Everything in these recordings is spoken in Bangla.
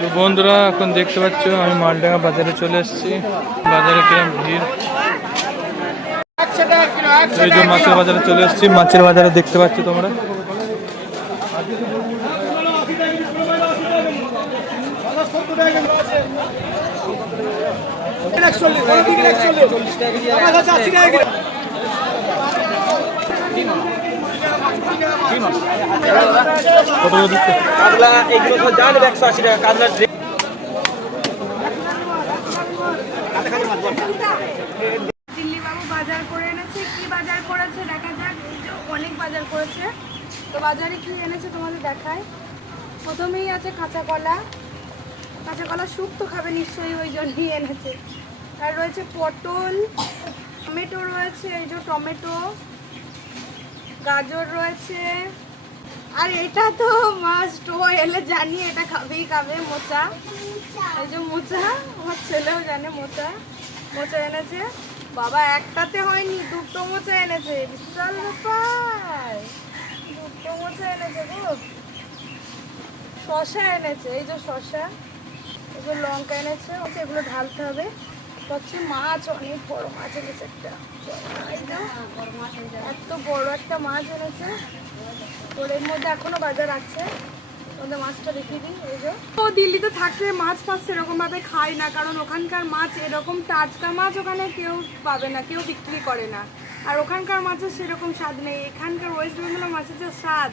তো বন্ধুরা এখন দেখতে পাচ্ছ আমি মালডাঙ্গা বাজারে চলে এসেছি। বাজারে কিরম ভিড়। এই যে মাছের বাজারে চলে এসেছি। মাছের বাজারে দেখতে পাচ্ছ তোমরা। দিল্লি বাবু বাজার করে এনেছে। কি বাজার করেছে দেখা যাক। অনেক বাজার করেছে। তো বাজারে কি এনেছে তোমাদের দেখায়। প্রথমেই আছে কাঁচা কলা। কাঁচা কলা শুক্তো খাবে নিশ্চয়ই, ওই জন্যই এনেছে। আর রয়েছে পটল, টমেটো রয়েছে, এই যে টমেটো, গাজর রয়েছে। আর এটা তো মাস্ট, ও এলে জানি এটা খাবেই খাবে, মোচা। এই যে মোচা, আমার ছেলেও জানে মোচা। মোচা এনেছে বাবা, একটাতে হয়নি, দুটো মোচা এনেছে। বিশাল ব্যাপার, দুটো মোচা এনেছে গো। শসা এনেছে, এই যে শসা, এই যে লঙ্কা এনেছে। এগুলো ঢালতে হবে। হচ্ছে মাছ, অনেক বড় মাছ এনেছে একটা। এই যে এত বড় একটা মাছ এনেছে। তোর এর মধ্যে এখনো বাজার আছে, ওদের মাছটা রেখে দিই। এই যে তো দিল্লিতে থাকলে মাছ ফাছ সেরকম ভাবে খায় না, কারণ ওখানকার মাছ এরকম টাটকা মাছ ওখানে কেউ পাবে না, কেউ বিক্রি করে না। আর ওখানকার মাছের সেরকম স্বাদ নেই। এখানকার ওয়েস্ট বেঙ্গলের মাছের যে স্বাদ,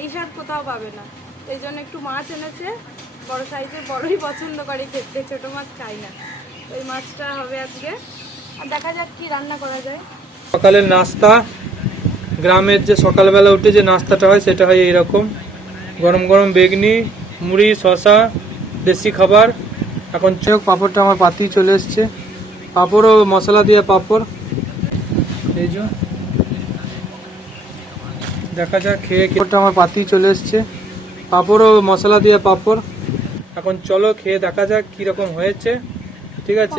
এই স্বাদ কোথাও পাবে না। এই জন্য একটু মাছ এনেছে বড় সাইজের। বড়ই পছন্দ করে খেতে, ছোটো মাছ খাই না। ওই মাছটা হবে আজকে। আর দেখা যাক কি রান্না করা যায়। সকালের নাস্তা, গ্রামের যে সকালবেলা উঠে যে নাস্তাটা হয় সেটা হয় এইরকম। গরম গরম বেগনি, মুড়ি, শসা, দেশি খাবার। এখন চোখ পাঁপড়টা আমার পাতেই চলে এসছে। পাঁপড়ও মশলা দিয়ে পাঁপড়। এই যে দেখা যাক খেয়ে, পাঁপড়টা আমার পাতেই চলে এসছে। পাঁপড়ও মশলা দিয়ে পাঁপড়। এখন চলো খেয়ে দেখা যাক কীরকম হয়েছে। ঠিক আছে।